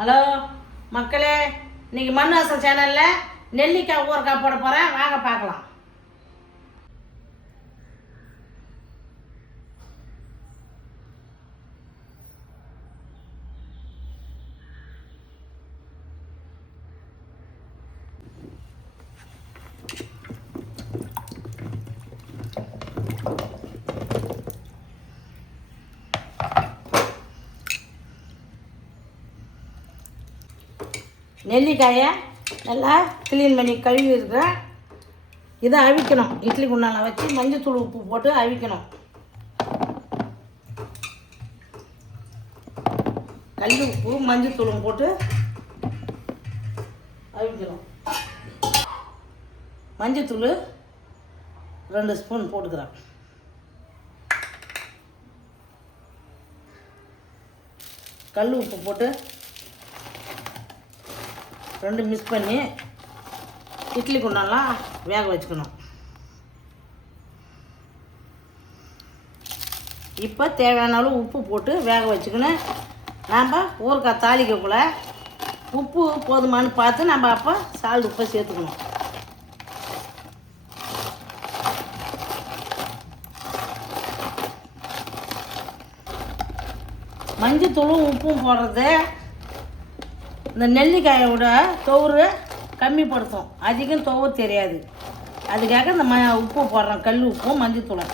Hello மக்களே இன்னைக்கு மண் வாசல் சேனலில் நெல்லிக்காய் ஊறுகாய் போட போகிறேன் வாங்க பார்க்கலாம். நெல்லிக்காயை நல்லா க்ளீன் பண்ணி கழுவி இருக்கிறேன் இதை அவிக்கணும். இட்லி குண்டான வச்சு மஞ்சத்தூள் உப்பு போட்டு அவிக்கணும். கல் உப்பு மஞ்சத்தூளும் போட்டு அவிக்கணும். மஞ்சத்தூள் ரெண்டு ஸ்பூன் போட்டுக்கிறேன். கல் உப்பு போட்டு ரெண்டும் மிக்ஸ் பண்ணி இட்லி குண்டெல்லாம் வேக வச்சுக்கணும். இப்போ தேவையான அளவு உப்பு போட்டு வேக வச்சுக்கணும் நாம் ஊறுகாய் தாளிக்கக்குள்ள உப்பு போதுமான்னு பார்த்து நம்ம அப்போ சால்ட் உப்பை சேர்த்துக்கணும். மஞ்சத்தூளும் உப்பும் போடுறது இந்த நெல்லிக்காயோட தோறு கம்மிப்படுத்தும் அதிகம் துவ தெரியாது. அதுக்காக இந்த ம உப்பு போடுறோம். கல் உப்பும் மஞ்சத்தூளும்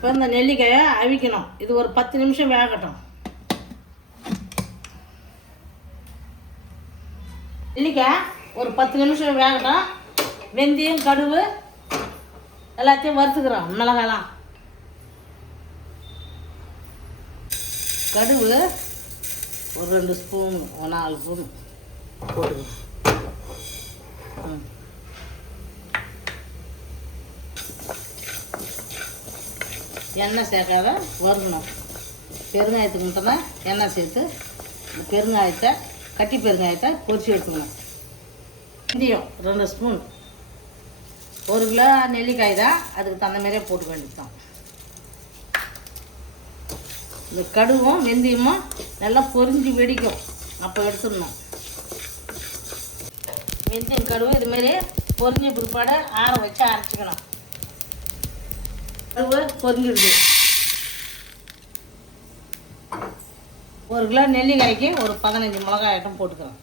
இப்போ இந்த நெல்லிக்காயை அவிக்கணும். இது ஒரு பத்து நிமிஷம் வேகட்டும். நெல்லிக்காய் ஒரு பத்து நிமிஷம் வேகட்டும். வெந்தயம் கடுகு எல்லாத்தையும் வறுத்துக்கிறோம் மிளகாலாம் கடுகு ஒரு ரெண்டு ஸ்பூன் ஒரு நாலு ஸ்பூன் போட்டுக்கணும் ம். எண்ணெய் சேர்க்காத வறுக்கணும். பெருங்காயத்துக்கு மட்டும்தான் எண்ணெய் சேர்த்து இந்த பெருங்காயத்தை கட்டி பெருங்காயத்தை பொரிச்சு எடுத்துக்கணும். வெந்தயம் ரெண்டு ஸ்பூன் ஒரு கிலோ நெல்லிக்காய் தான் அதுக்கு தகுந்த மாதிரியே போட்டுக்க வேண்டியதான் இந்த கடுகும் வெந்தயமும் நல்லா பொரிஞ்சு வெடிக்கும். அப்போ எடுத்துடணும். வெந்தயம் கடுகு இதுமாரி பொரிஞ்ச பிற்பாடு ஆற வச்சு அரைச்சிக்கணும். கருவு பொரிஞ்சிடுது ஒரு கிலோ நெல்லிக்காய்க்கு ஒரு பதினஞ்சு மிளகாய் ஐட்டம் போட்டுக்கிறேன்.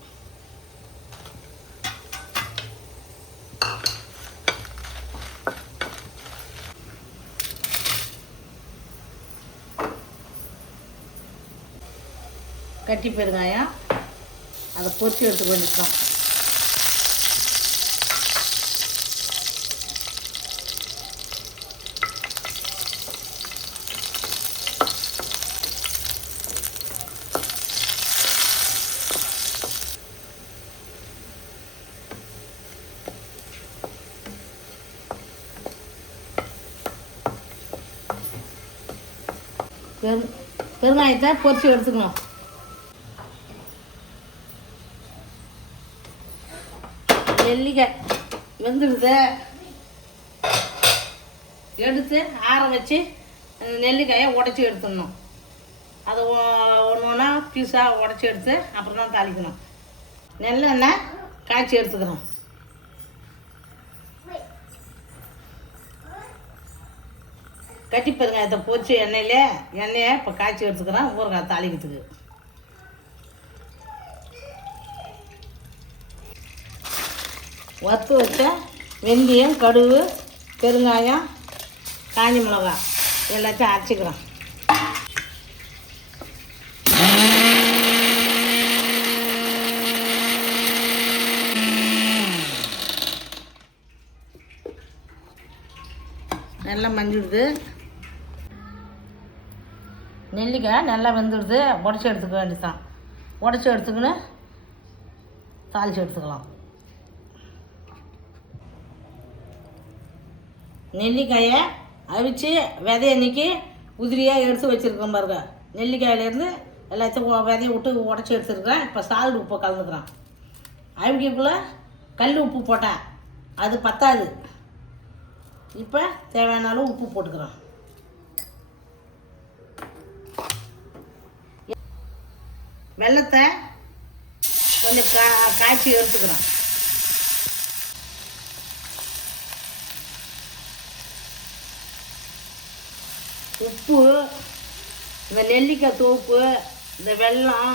கட்டி பெருங்காயம் அதை பொரிச்சு எடுத்து வேண்டியதுதான் பெரு பெருங்காயத்தை பொரிச்சு எடுத்துக்கணும். நெல்லிக்காய் வெந்துடுது. எடுத்து ஆற வச்சு அந்த நெல்லிக்காயை உடச்சி எடுத்துடணும். அதை ஒன்று ஒன்றா பீஸாக உடச்சி எடுத்து அப்புறம் தான் தாளிக்கணும். நெல்லெண்ணெய் காய்ச்சி எடுத்துக்கிறோம் கட்டி பெருங்காயத்தை போச்சு எண்ணெயில். எண்ணெயை இப்போ காய்ச்சி எடுத்துக்கிறேன் ஊறுகாய் தாளிக்கிறதுக்கு. வறுத்து வச்ச வெந்தயம் கடுகு பெருங்காயம் காஞ்சி மிளகாய் எல்லாத்தையும் அரைச்சிக்கிறோம் நல்லா மஞ்சிடுது நெல்லிக்காய் நல்லா வெந்துடுது. உடச்சி எடுத்துக்க வேண்டியதுதான். உடச்சி எடுத்துக்கின்னு தாளித்து எடுத்துக்கலாம். நெல்லிக்காயை அவிச்சு விதைய நீக்கி உதிரியாக எடுத்து வச்சுருக்கேன் பாருங்க. நெல்லிக்காயிலேருந்து எல்லாத்தையும் விதையை விதைய விட்டு உடச்சி எடுத்துருக்குறேன். இப்போ சால்ட் உப்பு கலந்துக்கிறேன். அவிக்கக்குள்ளே கல் உப்பு போட்டேன். அது பத்தாது. இப்போ தேவையான அளவு உப்பு போட்டுக்கிறோம் வெள்ளத்தை கொஞ்சம் கா காய்ச்சி எடுத்துக்கிறோம். உப்பு இந்த நெல்லிக்காய் தோப்பு இந்த வெல்லம்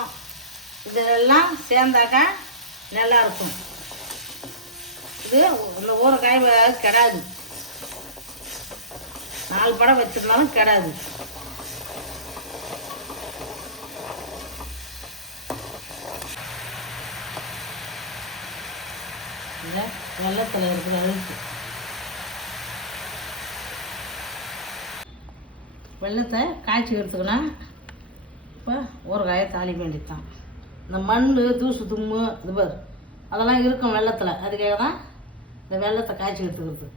இதெல்லாம் சேர்ந்தாக்கா நல்லா இருக்கும் இது இந்த ஊறுகாய் கிடாது. நாலு படம் வச்சிருந்தாலும் கெடாது. இந்த வெள்ளத்தில் இருக்கிற அழுக்கு வெள்ளத்தை காய்ச்சி எடுத்துக்கணும். இப்போ ஊறுகாயை தாளிக்க வேண்டியதுதான். இந்த மண் தூசு தும்மு இது பார். அதெல்லாம் இருக்கும் வெள்ளத்தில். அதுக்காக தான் இந்த வெள்ளத்தை காய்ச்சி எடுத்துக்கிறது.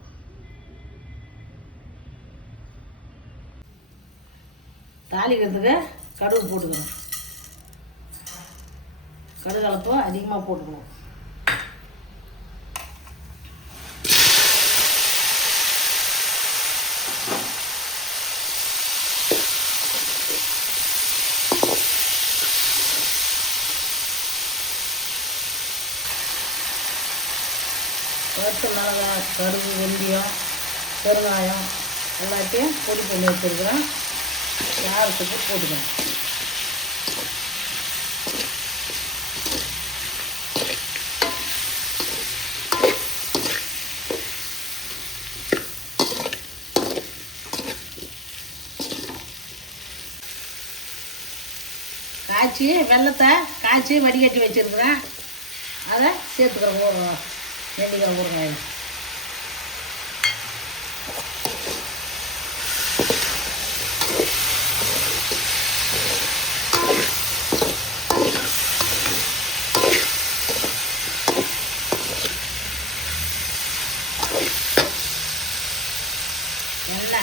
தாளிக்கிறதுக்கு கடுகு போட்டுக்கணும். கடுகு அளப்பு அதிகமாக போட்டுக்கணும். பச்சை மிளகா கருது வெந்தயம் பெருங்காயம் எல்லாத்தையும் பொடி பண்ணி வச்சுருக்கிறேன். காரத்துக்கு போட்டுக்கணும். காய்ச்சி வெள்ளத்தை காய்ச்சி வடிகட்டி வச்சுருக்குறேன். அதை சேர்த்துக்கிறேன். ஊற நெல்லிக்காய் நல்லா.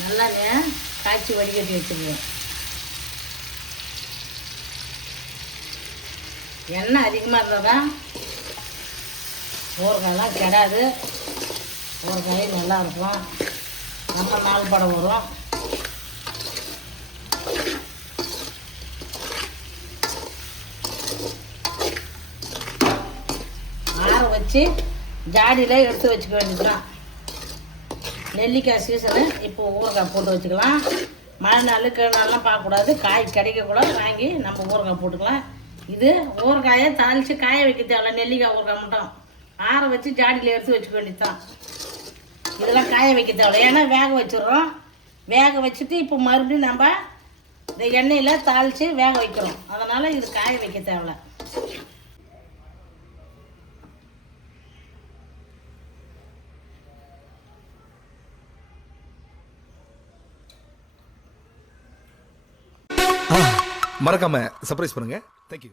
நல்லா காய்ச்சி வடிகட்டி வச்சுருவேன் எண்ணெய் அதிகமாக இருந்தால் தான் ஊறுகாயெல்லாம் கெடாது. ஊறுகாய் நல்லா இருக்கும். ரொம்ப நாள் படம் வரும். ஆற வச்சு ஜாடியில் எடுத்து வச்சுக்க வேண்டியதுதான். நெல்லிக்காய் சீசனு இப்போ ஊறுகாய் போட்டு வச்சுக்கலாம். மழை நாள் கிழநாள்லாம் பார்க்கக்கூடாது. காய் கிடைக்கக்கூடாது. வாங்கி நம்ம ஊறுகாய் போட்டுக்கலாம். இது ஊறுகாயை தாளித்து காய வைக்க தேவையில்ல நெல்லிக்காய் ஊறுகாய் மட்டும் ஆற வச்சு ஜாடியில் எடுத்து வச்சுக்க வேண்டியதுதான். இதெல்லாம் காய வைக்க தேவையில்ல ஏன்னா வேக வச்சிடுறோம். வேக வச்சுட்டு இப்போ மறுபடியும் நம்ம இந்த எண்ணெயில் தாளித்து வேக வைக்கிறோம். அதனால் இது காய வைக்க தேவையில்ல. மறக்காம சர்ப்ரைஸ் பண்ணுங்க. தேங்க்யூ